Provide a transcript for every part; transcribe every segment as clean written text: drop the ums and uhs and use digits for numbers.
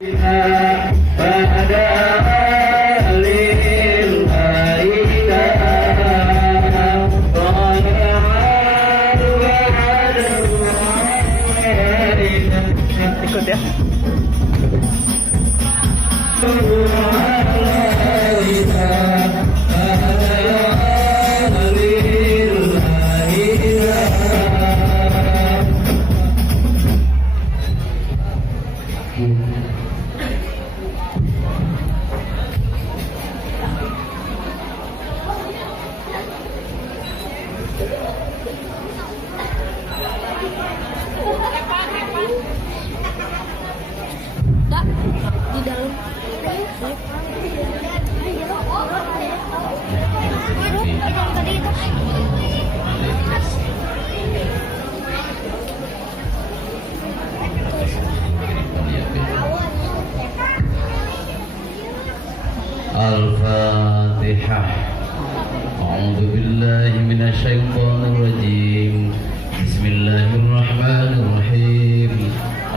Ikut ya. Di dalam Al-Fatihah. A'udzu billahi minasyaitonir rajim. Bismillahirrahmanirrahim.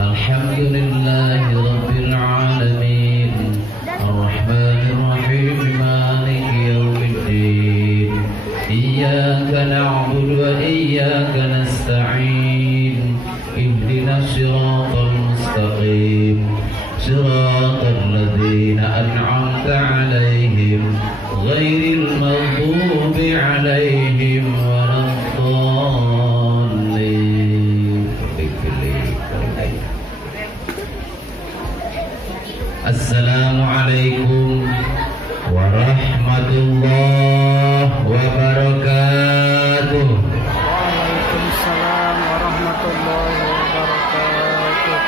Alhamdulillahi rabbil alamin. Arrahmanir rahim. Maliki yaumiddin. Iyyaka na'budu wa iyyaka nasta'in. Ihdinas siratal mustaqim. Siratal ladzina an'amta 'alaihim ghairil maghdubi 'alaihim waladdallin. Assalamualaikum warahmatullahi wabarakatuh. Waalaikumsalam warahmatullahi wabarakatuh.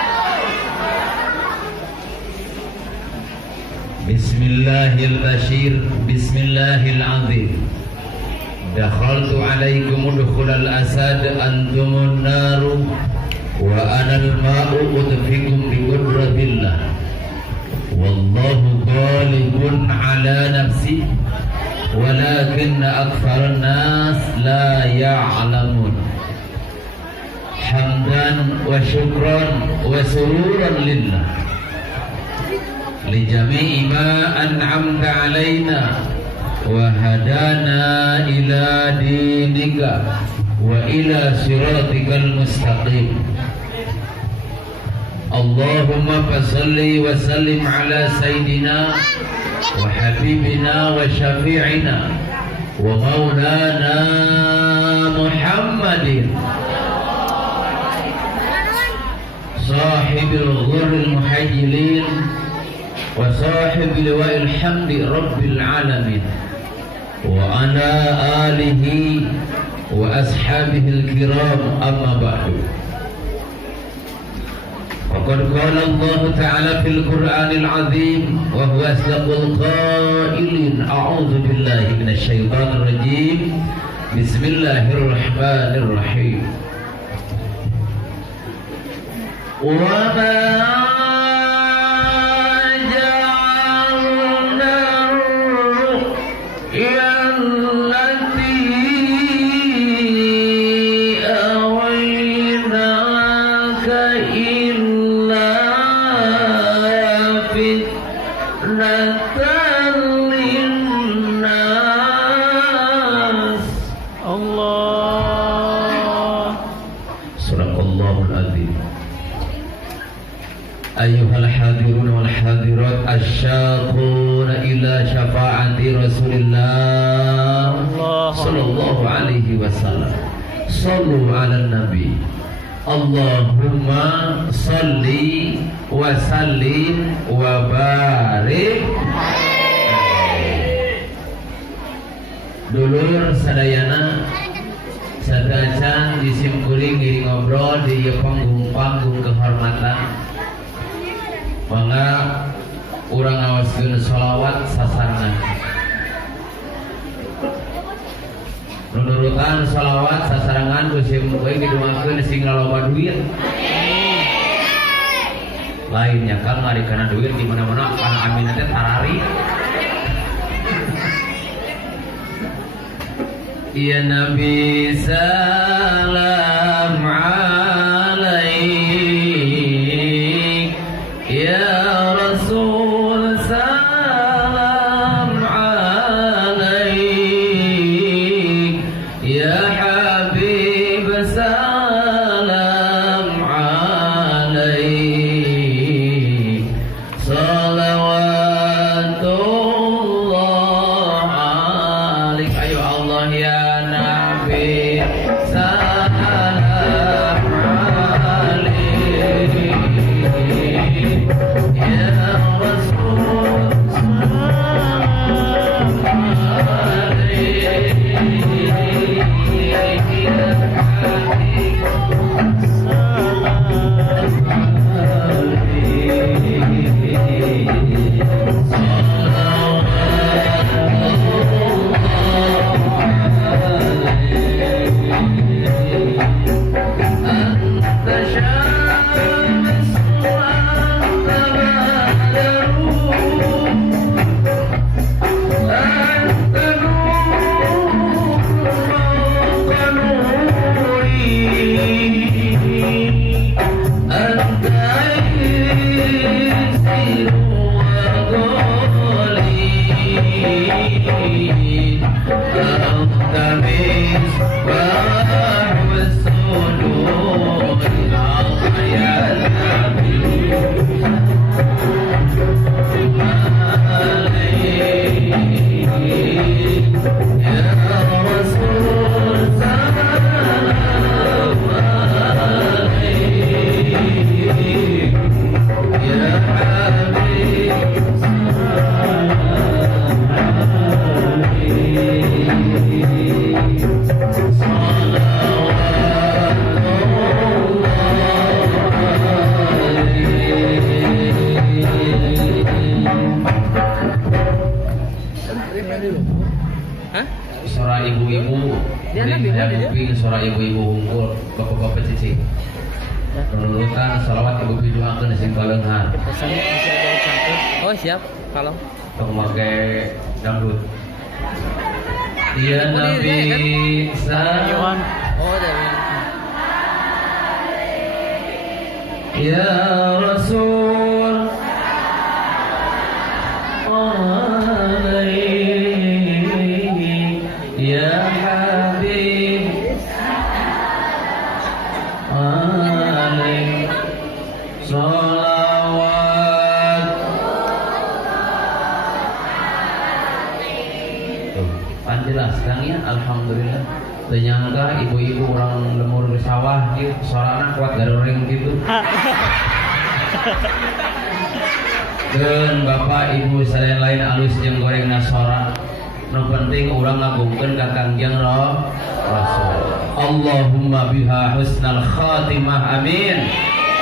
Bismillahirrahmanirrahim. Bismillahirrahmanirrahim. Dakhaltu alaikum udkhulal asad antumun naru wa anal ma'u udfikum bi qudratillah. Wallahu ghalibun ala nafsi walakinna aktharan nas la ya'lamun. Hamdan wa syukran wa sururan lillah li jami'i ma an'amta alaina wa hadana ila dinika wa ila siratikal mustaqim. Allahumma fasalli wa sallim ala sayyidina wa habibina wa syafi'ina wa maulana Muhammadin sahibil ghurril muhajjilin wa sahibil liwa'il hamdi rabbil alamin wa ala alihi wa ashabihil kiram amma ba'du. Qad qala Allah Ta'ala fil Qur'anil Azim wa huwa asdaqul qailin. A'udzu billahi minasy syaithanir rajim. Bismillahirrahmanirrahim. Wa ma ayyuhal hadirun wal hadirat asyaquna ila syafaati Rasulillah sallallahu alaihi wasallam. Sallu ala nabi. Allahumma salli wa sallim wa barik. Dulur sadayana sadacan disimkuring di ngobrol di panggung kehormatan. Mangga urang ngawaskeun sholawat sasarangan. Nunurutan sholawat sasarangan kusim bae didoakeun sing loba duit. Lainnya kan ngari kana duit di mana-mana kana amin teh tarari. Ya Nabi salam alaik ya Rasul salam alaik, ya Habib salam alaik, salawatullah alaik. Ayo Allah ya Nabi salam alaik, ya Rasul salam alaik, ya Habib suara ibu-ibu, suara ibu-ibu unggul, bapak-bapak cici. Penurutan salawat ibu biduakeun sing kalenghar. Oh siap, kalau Pemakai dangdut. Ya Nabi salam. oh dari Ya Rasul alaik, ya Habib alaik, salawat. Pan jelas Kang ya, alhamdulillah. Ternyata ibu-ibu orang lemur di sawah gitu, suaranya kuat garuring gitu. Dan bapak ibu sadaya lain alus jeung goreng nasora. Nu penting urang ngagungkeun ka Kangjeng Rasul. Allahumma biha husnal khatimah amin.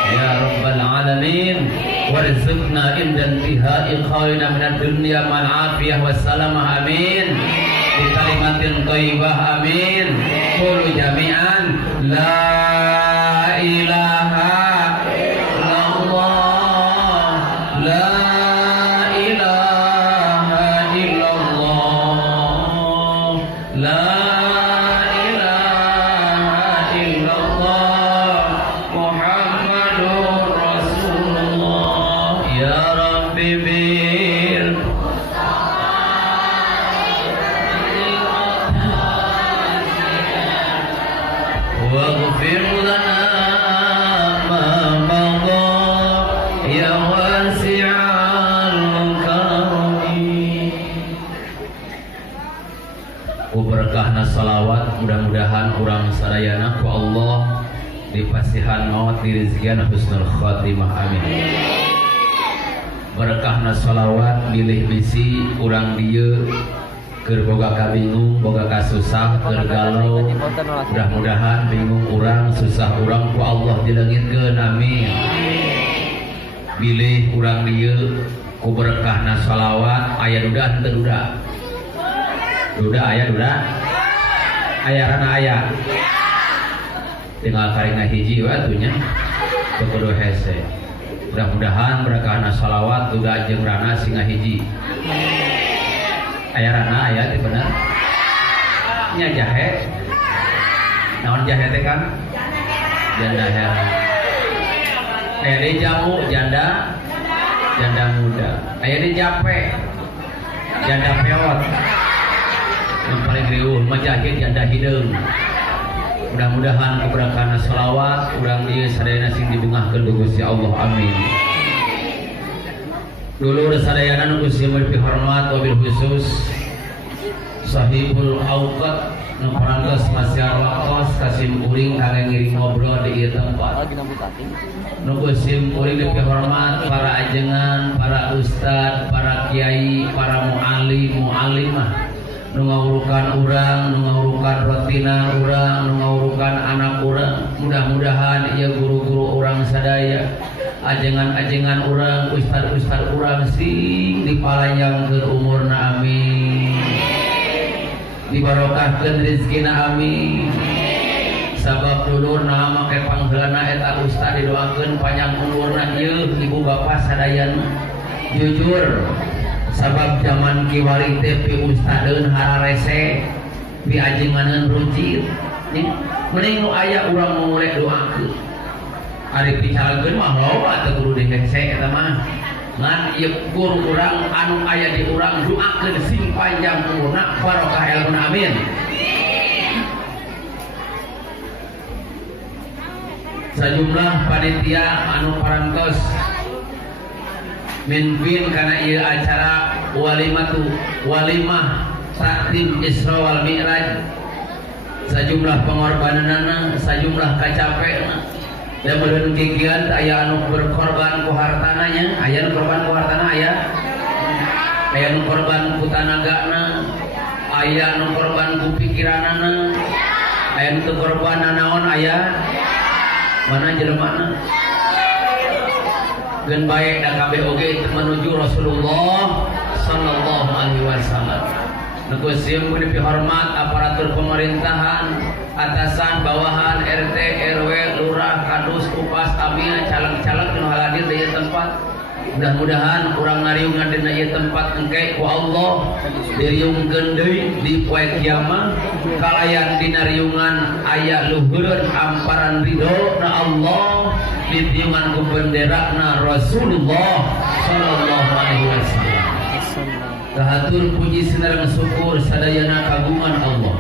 Ya rabbal alamin. Warzuqna indan biha ikhawina minad dunya mal afiyah wassalamah amin. Di kalimatin thayyibah amin. Qulu jami'an la ilaha illallah, la ilaha illallah, la ilaha illallah, Muhammadur Rasulullah. Ya Rabbi bil waghfir lana ma madha ya wasi'al karami. Berkahna salawat mudah-mudahan urang sadayana ku Allah dipasihan maut dirizkian husnul khatimah amin. Berkahna salawat bilih bisi urang dieu keur boga kabingung, boga kasusah, keur galau. Mudah-mudahan bingung urang, susah urang ku Allah dileungitkeun amin. Bilih urang dieu ku berkahna salawat aya duda henteu duda. Duda aya duda. Ayarana aya. Tinggal karina hiji we atunya. Teu kudu hese. Mudah-mudahan berkahna salawat duda jeung rana singa hiji. Ayarana aya teh bener. Nya jahe. Naon jahe teh kan? Janda heran. Di jamu janda janda muda. Aya di Jape janda peot. Yang paling riuh majahid janda hideung. Mudah-mudahan keberkahan sholawat urang dieu sadayana sing dibungahkeun ku Gusti Allah. Amin. Dulur sadayana nu Gusti beri hormat wabil khusus sahibul auqat nu parantos masyar waktos kasim uring kangge ngiring ngobrol di ieu tempat. Nu Gusti uring beri hormat para ajengan, para ustad, para kiai, para muallim, muallimah nu ngawurukan urang, nu ngawurukan rotina urang, nu ngawurukan anak urang. Mudah-mudahan ieu guru-guru urang sadaya, ajengan-ajengan urang, ustad-ustad urang sing dipalanjangkeun umurna amin. Dibarokahkeun rezekina amin. Sabab dulurna make pangheulana eta ustad didoakeun panjang umurna ieu ibu bapak sadayana. Jujur sabab zaman kiwari teh pi ustadeun hararese pi ajenganeun rujit mending nu aya urang mulai doakeun ari picalkeun mah loba teh kudu dihese eta mah ngan ieu guru urang anu aya di urang doakeun sing panjang umurna barokah ilmuna amin. Sajumlah panitia anu parantos mimpin karena ia acara walimah takdim Isra wal Mi'raj, sajumlah pengorbananana, sajumlah kacapeuna, dan beureun gigian aya anu berkorban ku hartananya, aya anu korban ku hartana, aya anu korban ku tanagana, aya anu korban ku pikiranana, aya anu korban nanaon, aya mana jelemana gen baik dan kabeh oge menuju Rasulullah sallallahu alaihi wasallam. Nuku sim budi hormat aparatur pemerintahan, atasan, bawahan, RT, RW, lurah, kadus, upas, amia, caleg-caleg nu hadir di tempat. Mudah-mudahan urang ngariungan dina ieu tempat engke ku Allah diriungkeun deui di poe kiamat kalayan dina riungan aya luhureun amparan ridho na Allah ditiungan ku benderana Rasulullah sallallahu alaihi wasallam. Kahatur puji sinareng syukur sadayana kagungan Allah.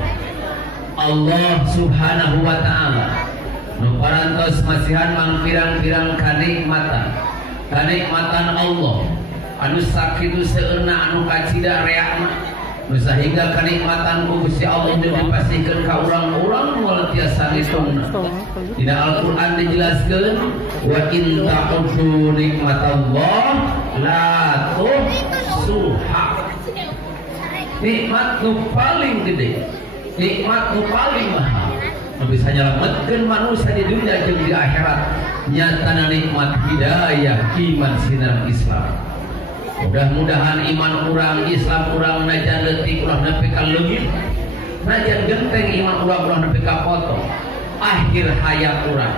Allah Subhanahu wa taala nu parantos masihan mangpirang-pirang kanikmatan Allah anu sakitu seueurna anu kacida reakna nu sahingga kanikmatan ku Gusti Allah itu dipasihkeun ka urang-urang nu tiasa ngitungna. Dina Al-Qur'an dijelaskeun wa in ta'uddu nikmatallah la tuhsuha. Nikmat nu paling gede, nikmat nu paling mahal nu bisa nyelametkeun manusia di dunia jeung di akhirat nyatana nikmat hidayah iman sinar Islam. Mudah-mudahan iman urang Islam urang najan leutik urang nepi ka leungit, najan genteng iman urang nepi ka potong. Akhir hayat urang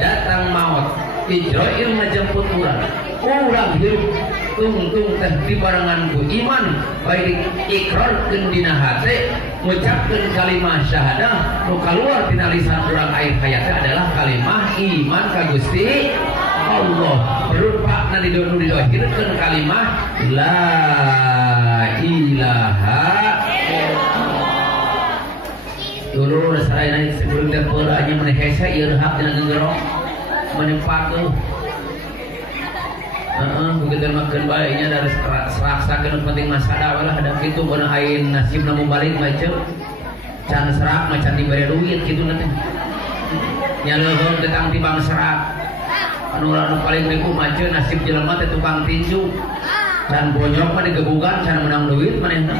datang maut Israil ngajemput urang hirup tungtung teh dibarengan ku iman baik ikrarkeun dina hate ngucapkeun kalimah syahadah nu kaluar tina lisan urang air hayat adalah kalimah iman ka Gusti Allah berupa na didohirkeun kalimah la ilaha illallah. Dulur sarayana sebelum teh peula nya meneh hese ieu hak dina ngegerong menempatkeun begitu makan baiknya dari serak-serakan penting masalah lah ada gitu kena ain nasib namu balik macam can serak macam diberi duit gitu nanti nyalehon ketang tibang serak anu paling riku macam nasib jelema teh tukang tinju can bonyok mah digebugan can menang duit manehna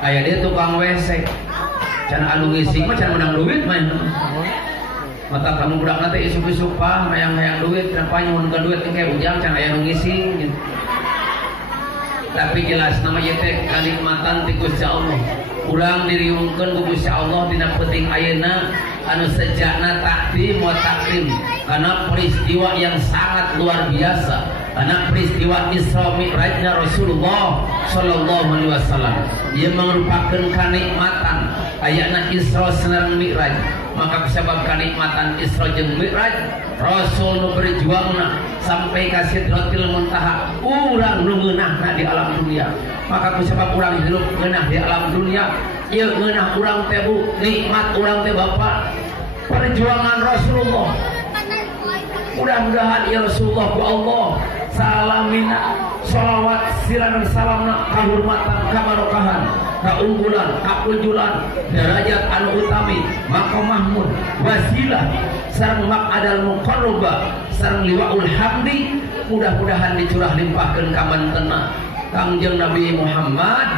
aya dia tukang WC can anu ngising mah can menang duit manehna. Mata kamu budak nanti isuk-isuk pah hayang-hayang duit kenapa nyuhunkeun duit kayak ujang can aya nu ngising gitu. Tapi jelas nama ieu teh kanikmatan ti Gusti Allah. Urang diriungkeun ku Gusti Allah dina peuting ayeuna anu sejakna takdim wa takrim karena peristiwa yang sangat luar biasa. Karena peristiwa Isra Mi'rajna Rasulullah sallallahu alaihi wasallam ia merupakan kanikmatan ayatna Isra sareng Mi'raj. maka sebab kenikmatan Isra jeung Mi'raj Rasul nu berjuangna sampai ka Sidratil Muntaha urang nu ngeunahna di alam dunia. Maka sebab urang hirup ngeunah di alam dunia ieu ngeunah urang teh Bu, nikmat urang teh Bapak perjuangan Rasulullah. Mudah-mudahan ya Rasulullah ku Allah salamina sholawat silan salamna kahormatan kabarokahan kaunggulan kaujulan derajat anu utami maqam mahmud wasilah sareng maq'adal muqarraba sareng liwaul hamdi mudah-mudahan dicurah limpahkeun ka mantenna Kangjeng Nabi Muhammad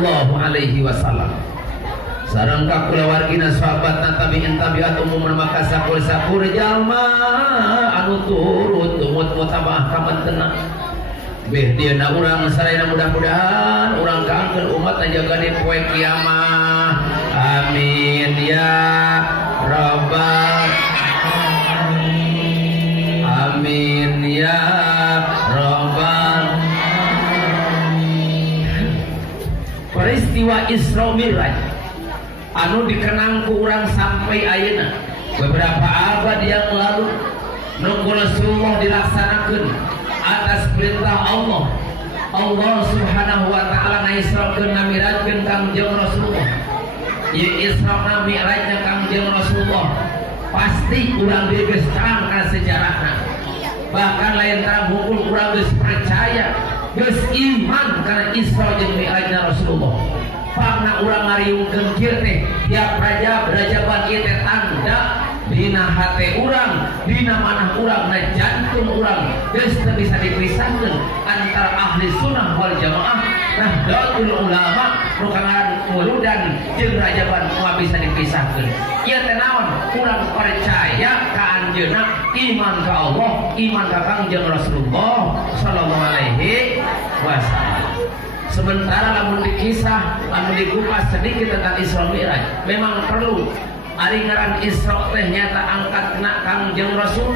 sallallahu alaihi wasallam sareng ka kulawargina sahabatna tabi'in tabi'at umum maka sakur jalma anu turut tumut mutabah ka mantenna beh dieuna urang sarayana mudah-mudahan urang kaangkeun umat njaga di poe kiamah amin ya rabbal amin ya rabbal peristiwa Isra Mi'raj anu dikenang ku urang sampai ayeuna beberapa abad yang lalu nu Rasulullah dilaksanakeun atas perintah Allah Subhanahu wa ta'ala ngaisrakeun ngamirajkeun Kangjeng Rasulullah ieu Isra na Mi'rajna Kangjeng Rasulullah pasti urang geus terang ka sejarahna bahkan lain tarang hukul urang geus percaya geus iman kana Isra jeung Mi'rajna Rasulullah pangna urang ngariungkeun kieu teh tiap rajaban ieu teh tanda dina hate urang dina manah urang na jantung urang geus teu bisa dipisahkeun antara ahli sunnah wal jamaah nahdlatul ulama nu kangaran muludan jeung rajaban moal bisa dipisahkeun ieu teh naon urang percaya ka anjeunna iman ka Allah iman ka Kangjeng Rasulullah sallallahu alaihi wasallam. Sementara lamun dikisah, lamun dikupas sedikit tentang Isra Mi'raj, memang perlu. Ari ngaran Isra teh nyata angkatna Kangjeng Rasul.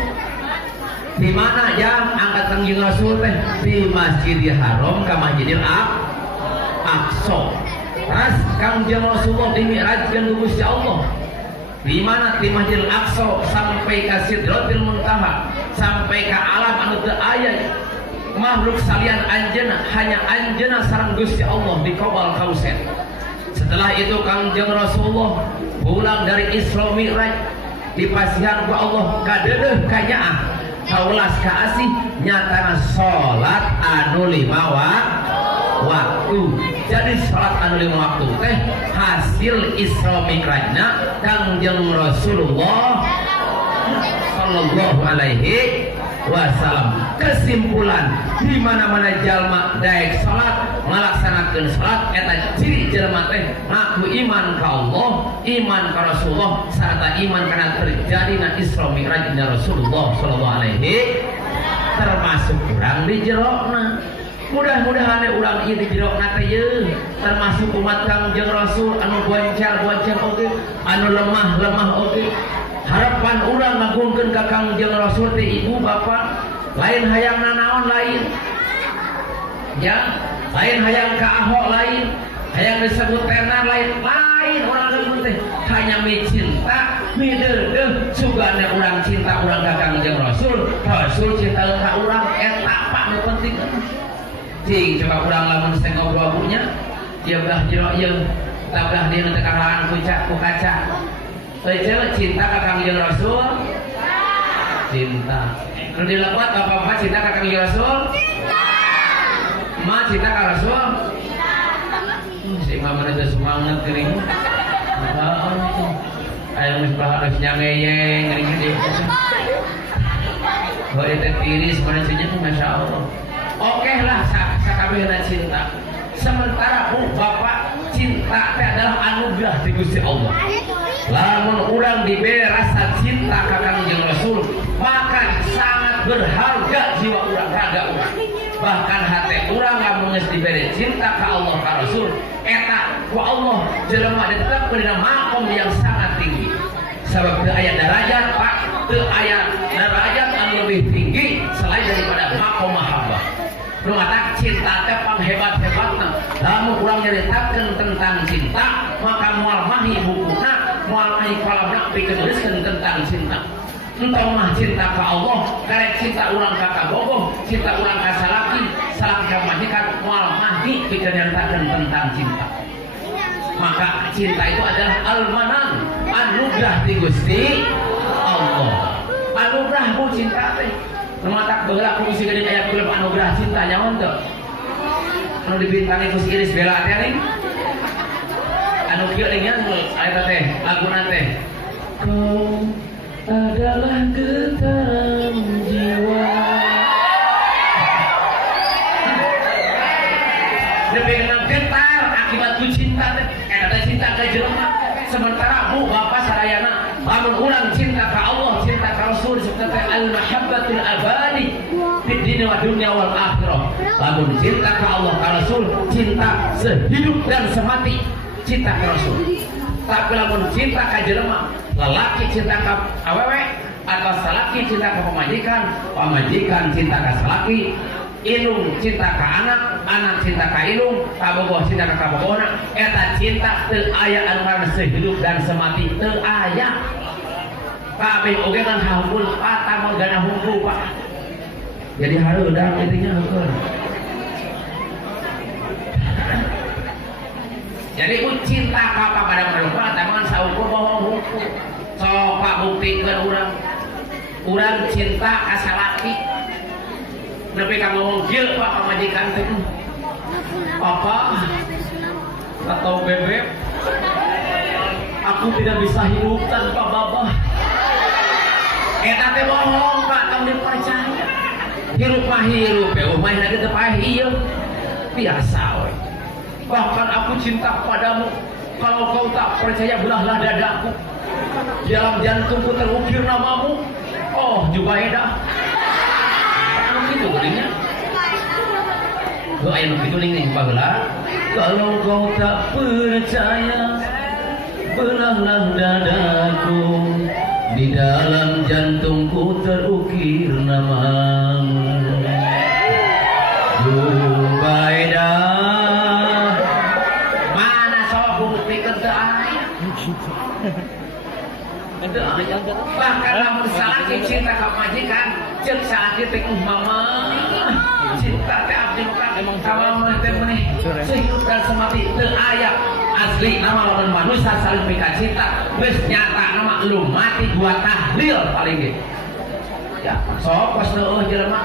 Di mana ya angkat Kangjeng Rasul teh? Di Masjidil Haram ka Masjidil Aqsa. Ras Kangjeng Rasulullah di Mi'rajkeun ku Gusti Allah. Di mana di Masjidil Aqsa sampai ka Sidratil Muntaha, sampai ka alam anu teu aya makhluk salian anjeunna hanya anjeunna sareng Gusti Allah di Qabal Kautsar. Setelah itu Kangjeng Rasulullah pulang dari Isra Mi'raj dipasihan ku Allah kadeudeuh ka nyaah kaulas ka asih nyatana salat anu 5 waktu. Jadi salat anu 5 waktu teh hasil Isra Mi'rajna Kangjeng Rasulullah sallallahu alaihi wasallam. Kesimpulan di mana-mana jalma daek salat melaksanakeun salat eta ciri jelema teh ngaku iman ka Allah, iman ka Rasulullah sarta iman kana terjadina Isra Mi'rajna Rasulullah sallallahu alaihi termasuk urang di jerona. Mudah-mudahan urang ieu di jerona teh yeuh termasuk umat Kangjeng Rasul anu boncal-boncal oge, anu lemah-lemah oge. Harapan urang ngagungkeun ka Kangjeng Rasul teh ibu bapak lain hayang nanaon lain ya lain hayang ka ahok lain hayang disebut tenan lain urang geus teh hanya cinta mideudeuh sugana urang cinta urang ka Kangjeng Rasul cinta ka urang eta apa nu penting cing coba urang lamun seng ngobrol punya dia belah jero ieu tablah dia teh karahan ku kaca cewek cinta ka Kangjeng Rasul cinta nu dilakukan bapak-bapak cinta ka Kangjeng Rasul cinta ma cinta ka Rasul si mama itu semangat geuning aya misbah harus nyangeyeng geuning dia bae teh tiris manusianya tuh Masya Allah oke lah sakabehna cinta sementara bapak cinta teh adalah anugerah di Gusti Allah. Lamun urang diberi rasa cinta ka Kangjeng Rasul maka sangat berharga jiwa urang raga urang bahkan hati urang lamun geus diberi cinta ka Allah ka Rasul eta ku Allah jelema ditetepkeun dina maqam yang sangat tinggi sabab teu aya derajat Pak teu aya derajat anu lebih tinggi selain daripada maqam mahabbah nu ngatak cinta teh panghebat-hebatna lamun urang nyaritakeun tentang cinta maka moal mahi bukuna moal mah kalamna pikeun tentang cinta. Entong mah cinta ka Allah, karek cinta urang ka kabogoh, cinta urang ka salaki ka majikan, moal mah pikeun tentang cinta. Maka cinta itu adalah al-manan, anugerah di Gusti Allah. Anugerah ku cinta teh. Mata beula ku si geuning aya film anugerah cinta nyaon teu? Anu dibintangi ku si Iris Bella teh ning. Anu kieu ning nya aya teh laguna teh. Kau adalah getaran jiwa. Lebih kenal getar akibat ku cinta teh. Eta cinta ka jelema. Sementara bu bapak sarayana lamun urang cinta ka Allah, cinta ka Rasul seperti al-mahabbatul abadi fid din wa dunya wal akhirah. Lamun cinta ka Allah ka Rasul, cinta sehidup dan semati cinta ka Rasul. Tapi lamun cinta ka jelema, lelaki cinta ka awewe atau salaki cinta ka pamajikan, pamajikan cinta ka salaki, indung cinta ka anak, anak cinta ka indung, kabogoh cinta ka kabogohna. Eta cinta teu aya anu ngaranna sehidup dan semati, teu aya. Kabeh oge kan hangul patah magana hungkul Pak. Jadi hareudang intinya heukeun. Jadi ku cinta ka pada manusia taman saukur bohong hungkul. Sok Pak buktikeun urang cinta ka salaki. Nepi ka ngomong kieu Pak pamajikan teh. Papa atau bebek, aku tidak bisa hidup tanpa Babah. Eta teh bohong Pak, tong dipercaya. Hirup mah hirup, main lagi teu paeh ieu. Biasa we. Bahkan aku cinta padamu. Kalau kau tak percaya, belahlah dadaku. Dalam jantungku terukir namamu. Oh, Jubaida. Anu kitu geuninnya. Heuh aya nu kitu ning baheula. Kalau kau tak percaya, belahlah dadaku. Di dalam jantungku terukir namamu, Jubaidah. Mana sok buktikeun teu aya. Teu aya. Bahkan lamun salaki cinta ka majikan, ceuk salaki teh mama. Cinta teh abdi emang sama teh meneh. Sehidup dan semati teu aya. Asli nama lawan manusia saling pika cinta geus nyata nama lu mati dua tahlil paling ge. Ya, sok pas teu jelema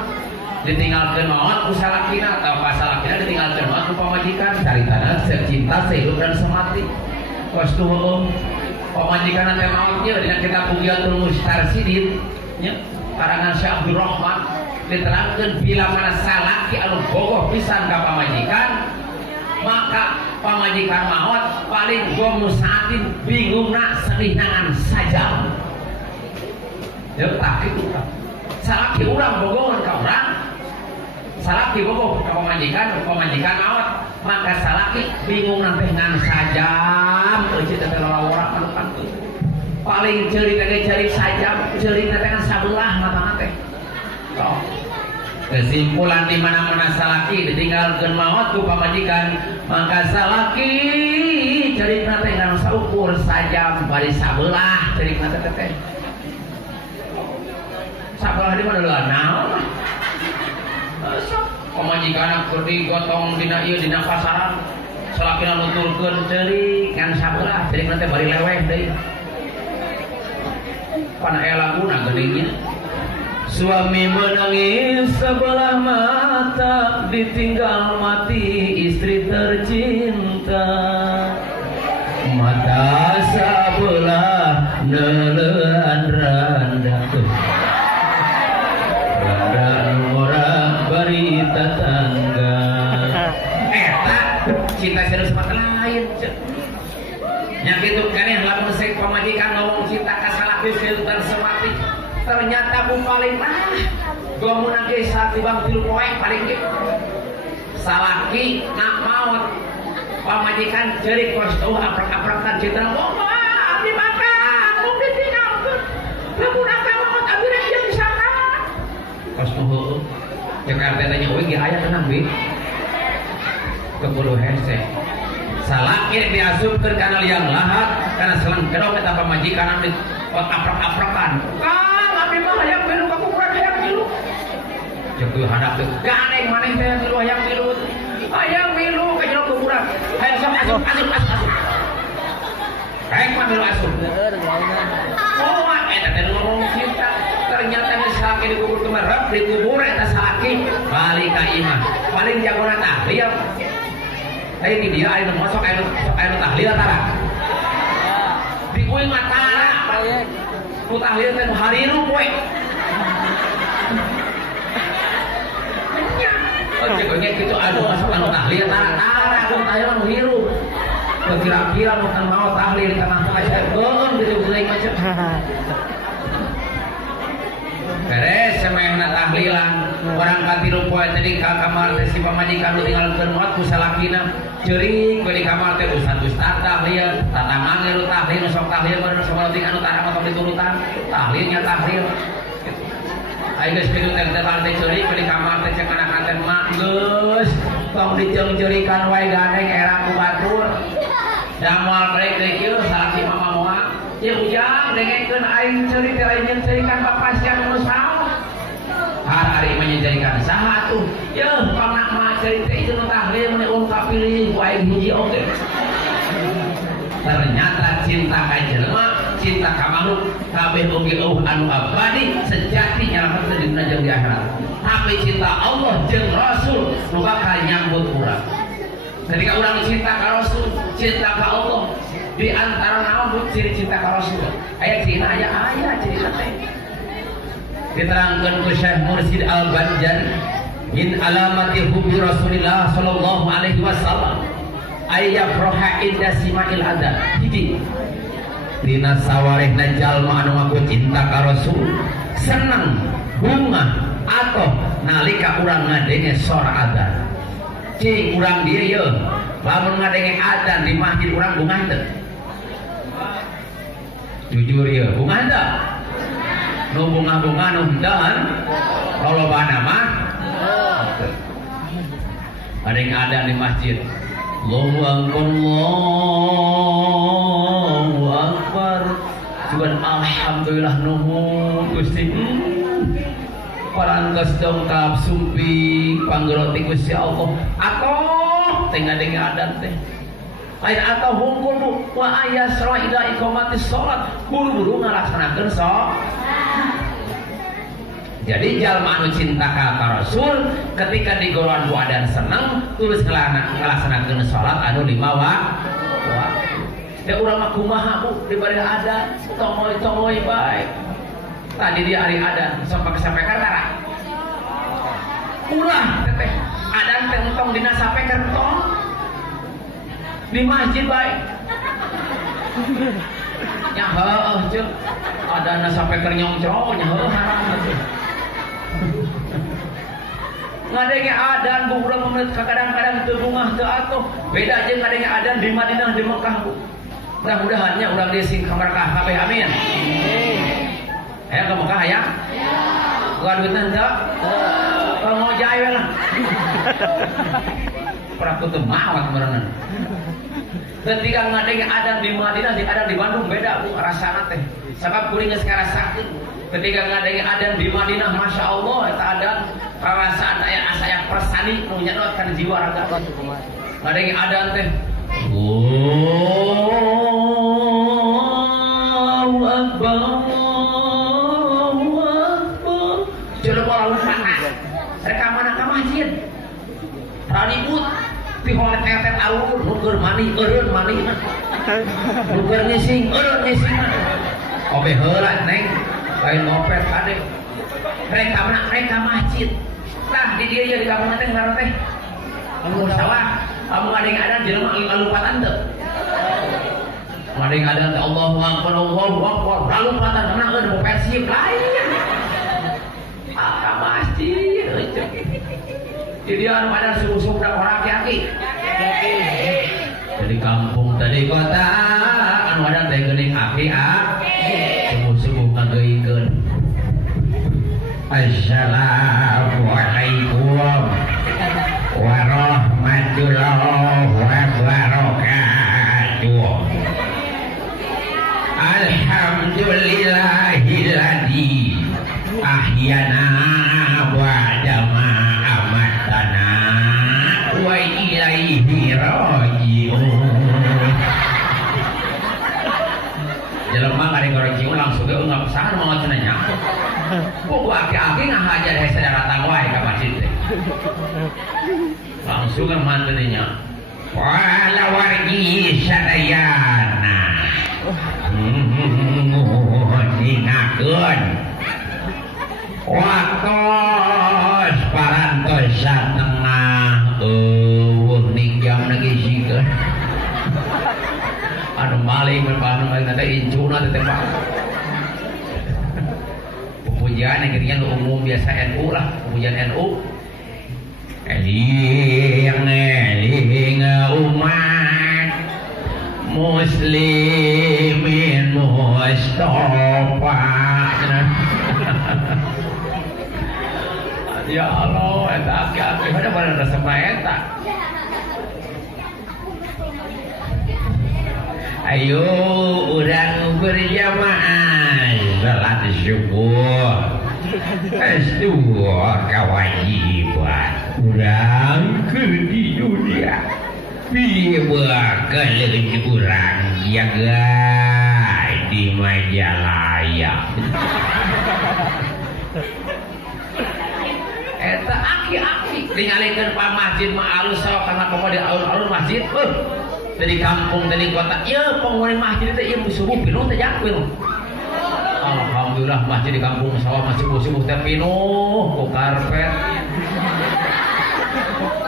ditinggalkeun maot ku salakina atau pas salakina ditinggalkeun maot ku pamajikan caritana cinta sehidup dan semati. Pas teu pamajikan teh maot ieu dina kitab Bugiatul Mustarsidin nya karangan Syekh Abdul Rahman diterangkeun bila mana salaki anu bogoh pisan ka pamajikan maka pamajikan maot paling gua musaatin bingungna selinangan saja. Ya tak itu kan. Salaki urang bogohan ka urang. Salaki bogoh ka pamajikan maot, maka salaki bingungna teh ngan sajam teu cita teh lalaura anu pantun. Paling ceurik teh ceurik sajam, ceurik teh kan sabelah matana teh. Sok. Kesimpulan di mana-mana salaki ditinggalkeun maot ku pamajikan, maka salaki cerita teh ngan saukur sajam bari sabelah cerita teh. Sabelah di mana lah naon? Pamajikan keur digotong dina ieu dina pasaran. Salakina nuturkeun ceurik ngan sabelah cerita teh bari leweh deui. Pana aya laguna geuninnya. Suami menangis sebelah mata ditinggal mati istri tercinta. Mata sebelah neulean randa orang bari tetangga. Eta cinta serius mata lain. Nya kitu keneh lamun seuk pamajikan ngomong cinta ka salaki filter semati. Ternyata bu paling gua mau nage saat bang tilu poe paling gitu salaki nak maut pamajikan jerik kos tuh aprak-aprakan cinta abdi makan mungkin tinggalkan lamun akal maut abdi rek jeung disaka kos tuh Jakarta tanya we ge aya tenang bi keburu hese salakir diasupkeun kana liang lahat kana selang kedok eta pamajikan anu aprak-aprakan kang abdi mah hayang milu ka kuburan hayang milu jeung teu hadap teh ganeng maneh teh milu hayang milu ka jero kuburan hayang sok asup rek mah milu asup oh eta teh ngomong cinta ternyata geus salaki di kubur kemerep di kubur eta salaki balik ka imah paling jagona tahlil ini dia air masuk air tahlil tara di kuing matara ku tahlil teh hariru poe oh cekonya kitu aduh masuk anu tahlil tara ku tahlil anu hiru kira-kira mun mau tahlil kana aja geung gitu geuning macam beres semehna tahlilan orang katilu poe tadi ka kamar teh si pamajikan nu tinggalkeun moat ku salakina ceurik we di kamar teh ustad tahlil tatamange nu tahlil sok tahlil bener sok leutik anu tara mah diturutan tahlilnya tahlil aing geus kitu teh teh ceurik we di kamar teh cek anak teh mak geus tong diceung-ceurikan wae gandeng era ku batur da moal brek deui kieu salaki mama moal ya ujang dengekeun aing ceurik teh lain ceurikan bapak siang nu saha hari menjadikan saha tuh ya panak mah cerik teh ieu tahlil mun ungkap pilih ku aing hiji oge ternyata cinta ka jelema cinta ka makhluk kabeh oge anu abadi sejati nyalametkeun di dunia jeung di akhirat tapi cinta Allah jeung Rasul nu bakal nyambut urang ketika urang cinta ka Rasul cinta ka Allah di antara naon ciri cinta ka Rasul aya ciri teh diterangkan ke Syekh Mursyid Al-Banjari min alamati hubbi Rasulillah sallallahu alaihi wasallam ayyafraha inda sima'il adab hiji dina sawarehna jalma anu ngaku cinta ka Rasul seneng bunga atau nalika urang ngadenge sora adzan cing urang dieu ye lamun ngadenge adzan di masjid urang bunga teu jujur ye bunga teu nu bunga-bunga nu henteuan lolobana mah ada yang ada di masjid Allahu Akbar cuman alhamdulillah nuhun Gusti parantos dongkap sumpi panggeroti Gusti Allah atoh teh ngadenge adan teh lain atau hungkul bu wa ayasra ila iqamatis shalat buru-buru ngalaksanakeun salat jadi jalma anu cinta ka Rasul ketika digolongan ku adan seneng terus ngalaksanakeun salat anu 5 waktu da urang mah kumaha bu dibari adan tongoy bae tadi dia hari adan sampai sampaikan tara ulah teh adan teh entong dina sampaikan tong di masjid baik nya heuh ceuk adana sampai keur nyongcong nya heuh haram ngadenge adan bu urang menit kadang-kadang teu bungah teu atuh beda jeung ngadenge adan di Madinah di Mekah bu mudah-mudahan nya urang di sing kamar kabeh amin aya ka Mekah aya gua duitna henteu mau jae we lah pernah kutu mawat berenang ketika ngadeng adan di Madinah di adan di Bandung beda bu rasana teh sabab kuring geus ngarasakeun ketika ngadeng adan di Madinah Masya Allah eta adan perasaan aya asa yang persani nu nyedot kana jiwa raga ngadeng adan teh Allahu Akbar jeung bola panas rek mana ka masjid ribut ti holet tetet alur nuker mani eureun mani nuker ngising eureun ngising obe heula neng lain ngopet kade rek ka masjid tah di dieu di kamar teh ngaran teh anu salah kamu ngadeng adan jelema ngalupatan teu ngadeng adan teh Allahu Akbar ngalupatan kana eun persib lain ka masjid jadi anu ada subuh-subuh orang laki-laki jadi kampung tadi kota anu ada teh geuning aki subuh-subuh ngageuikeun Assalamualaikum warahmatullahi wabarakatuh raji'un. Jelema ngareng raji'un langsung ge enggak pesan mau cenanya. Ku aki-aki ngahajar hese datang wae ka masjid teh. Langsung kan mantenya. Wala wargi sadayana. Dinakeun. Waktos parantosan tengah ningjam lagi sikeun. Anu maling berpanu maling teh incuna teh Pak. Pujian yang kirinya umum biasa NU lah, pujian NU. Eling umat muslimin Mustafa. Ya Allah, eta aki-aki ada pada rasa eta. Ayo urang berjamaah salat subuh. Dua kewajiban urang ke di dunia. Biwa keleun urang jaga di Majalaya. Eta aki-aki tingalikeun pa masjid mah alus sawa kana pomo di alun-alun masjid. Dari kampung dari kota ieu penghuni masjid teh ieu subuh pinuh teh jakweun. Alhamdulillah masjid di kampung sawah masih subuh teh pinuh ku karpet.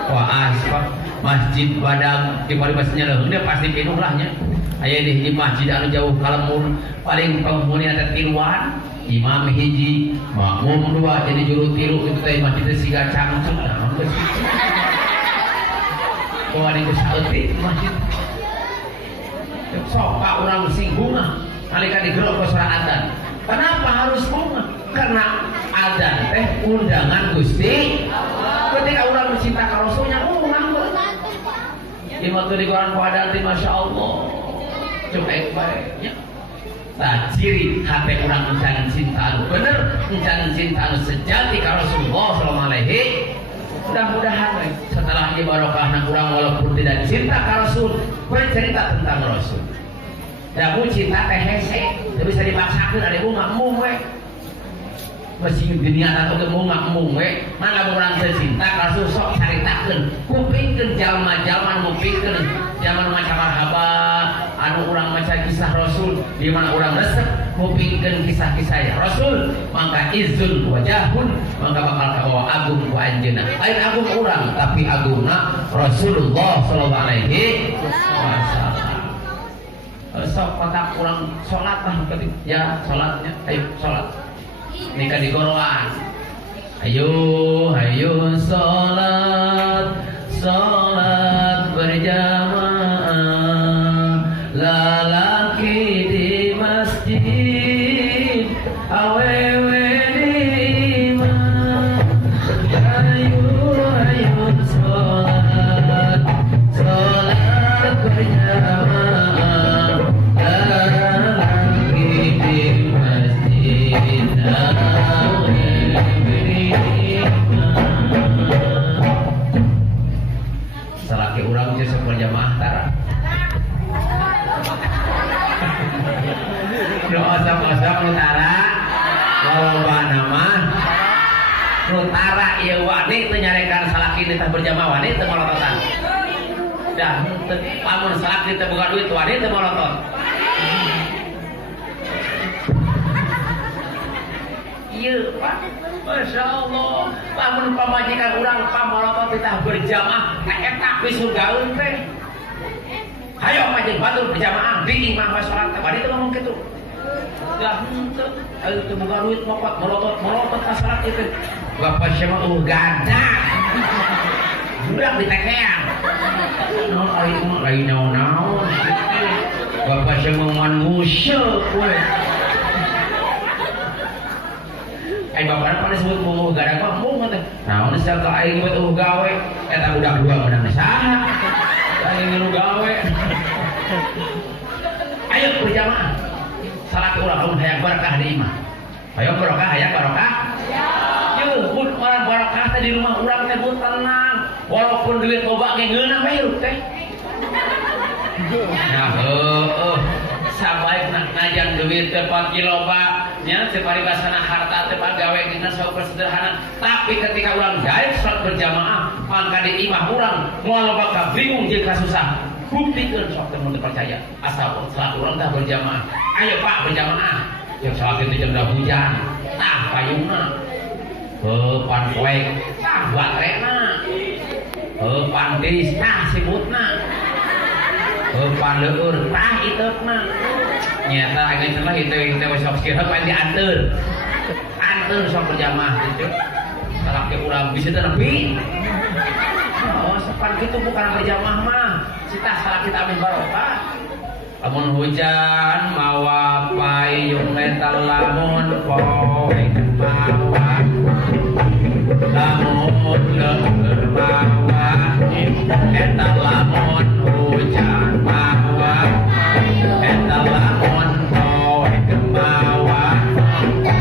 Wah aspal masjid Padang di masjidnya leuheung dia pasti pinuh lah nya. Aya di masjid anu jauh kalemun paling penghuni teh tiluan. Imam hiji, makmum dua, jadi juru tilu itu teh masjid teh siga cangcung. Wah ini saeutik masjid. Sok Pak urang singgung nalika digerok ke suara adzan. Kenapa harus bunga? Karena adzan teh undangan Gusti. Ketika urang mencinta ka Rasulnya urang beunang. Imam teu digoran ku adzan teh masyaallah. Cuek bae nya. Tah ciri hate urang encan cinta anu bener, encan cinta anu sejati ka Rasulullah sallallahu alaihi. Mudah-mudahan setelah ibarokahna urang walaupun tidak cinta ka Rasul, bercerita tentang Rasul. Damu cinta teh hese, teu bisa dipaksakeun ade bunga mung we. Masih dunia atau teu mung we, mangga urang teu cinta ka Rasul sok caritakeun. Kupingkeun jalma-jalma anu mupingkeun zaman maca marhaba anu urang maca kisah Rasul di mana urang resep kupingkeun kisah-kisah Rasul mangga izun wajahun mangga bakal kabawa agung ku anjeunna. Lain agung urang tapi agungna Rasulullah sallallahu alaihi wasallam. Sok kotak urang salat lah ya salatnya ayo salat. Nika digoroan. Ayo salat berjamaah lalaki di masjid awewe di imam. Ayo salat berjamaah lalaki di masjid awewe di imam. Salaki urang jeung sok berjamaah tara. Dosa-dosa nutara loba nama nutara ieu wani teu nyarekan salaki teh berjamaah wani teu molototan. Dah lamun salaki teh boga duit wani teu molotot. Ieu Pak, Masya Allah, lamun pamajikan urang pamolotot teh berjamaah eta pisugaeun teh. Hayo majeng batur berjamaah di imam salat tadi teh ngomong kitu. Lah henteu aya teu boga duit mokot molotot ka salat itu. Bapak sia mah gadah. Budak ditekean. Naon ari mah lain naon-naon. Bapak sia mah man musyrik we. Ai bapak pada sebut mau gadah mah mung teh. Naon saja aing we gawe eta budak dua menang saha. Aing nu gawe. Ayo berjamaah. Salat urang lamun hayang barokah di imah. Ayo barokah, hayang barokah. Ya. Yeuh, mun orang barokah teh di rumah urang teh tenang. walaupun duit loba ge ngeunah we teh. Nah, sabaik najan duit teh pati loba nya teu paribasana harta teh pagawe dina sok sederhana, tapi ketika urang gaib salat berjamaah mangka di imah urang moal bakal bingung jeung kasusah. Buktikan sok temen percaya asal salat urang tah berjamaah. Ayo Pak berjamaah. Yang salat itu jam hujan. Tah payungna. Pan kuek. Tah baterena. Pandis tah sibutna. Pan leueur tah iteupna. Nyata ageun teh itu teh sok kira pan dianteur. Anteur sok berjamaah kitu. Salak ke urang bisa teh nepi. Oh, sepan gitu bukan berjamaah mah. Cita salah kita amin barokah. Lamun hujan mawa payung eta lamun poe mawa. Lamun leueur mawa eta lamun hujan mawa. Eta lamun poe mawa.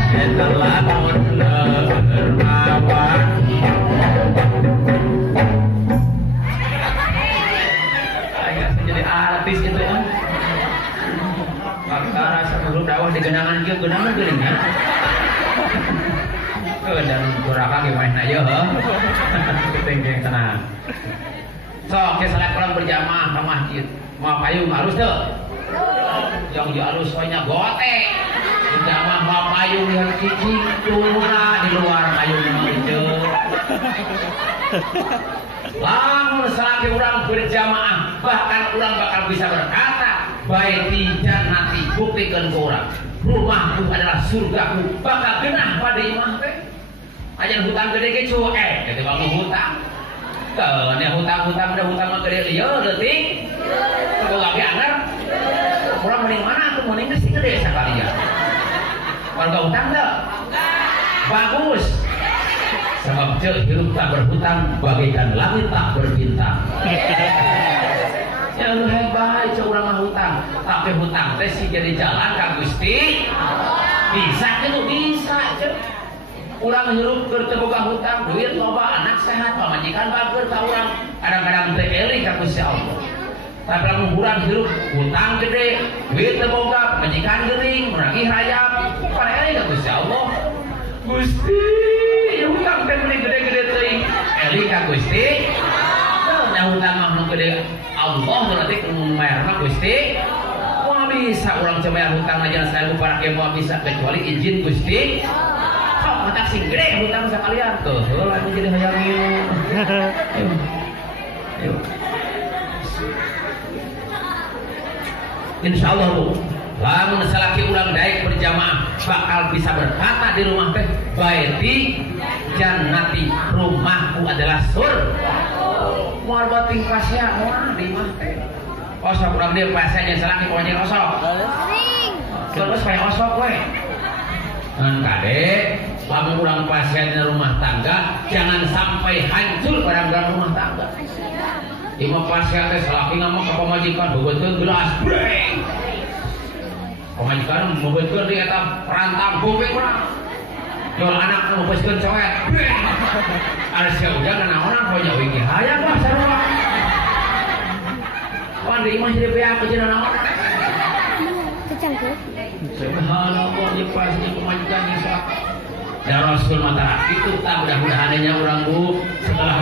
Eta lamun leueur mawa. Artis itu kan perkara sebelum dakwah di genangan dia genangan geuning ya dan kuraka gimana aja ketinggian tenang sok ke salat orang berjamaah ke masjid mau payung halus tuh yang di halus soalnya gote berjamaah mau payung yang cicing tuna di luar payungnya itu lamun salaki urang berjamaah bahkan urang bakal bisa berkata baiti jannati buktikeun ku urang rumahku adalah surgaku bakal genah pada imah teh ajan hutang gede ge cuek teh bangun hutang teu nya hutang-hutang da hutang mah gede lieu leutik boga ge anger urang mending mana atuh mending geus gede sakalian warga hutang teu bagus sebab cek hidup tak berhutang bagaikan langit tak berbintang. Ya lu hebat cek urang mah hutang tapi hutang teh si jadi jalan ka Gusti bisa kitu bisa cek urang hirup keur teu boga hutang duit loba anak sehat pamajikan bager ka urang kadang-kadang teh eli ka Gusti Allah. Tapi lamun urang hirup hutang gede duit teu boga majikan geuring menagih rayap para eli ka Gusti Allah. Gusti hutang teh meni gede-gede teuing eli ka Gusti nya hutang mah nu gede Allah berarti kumaha Gusti moal bisa urang cebayar hutang aja saya para ke moal bisa kecuali izin Gusti sok matak sing gede hutang sakalian tuh heula jadi hayang ieu ayo insyaallah Bu lamun salaki urang daek berjamaah bakal bisa berkata di rumah teh baiti jannati rumahku adalah surga moal bating pasya moal di imah teh osok urang dia pasanya salaki pokoknya osok terus kayak osok we ngan kade lamun urang pasya di rumah tangga jangan sampai hancur barang-barang rumah tangga imah pasya teh salaki ngomong ke pamajikan beubeutkeun gelas breng pemajikan membuatkan di atas perantang bobek orang jual anak membuatkan coet ada siapa jangan orang punya wingi hayang lah sarua pan di imah jadi pihak kecil orang kecangkut subhanallah ya pasnya pemajikan ya Rasul Mataram itu tak mudah-mudahan orang Bu setelah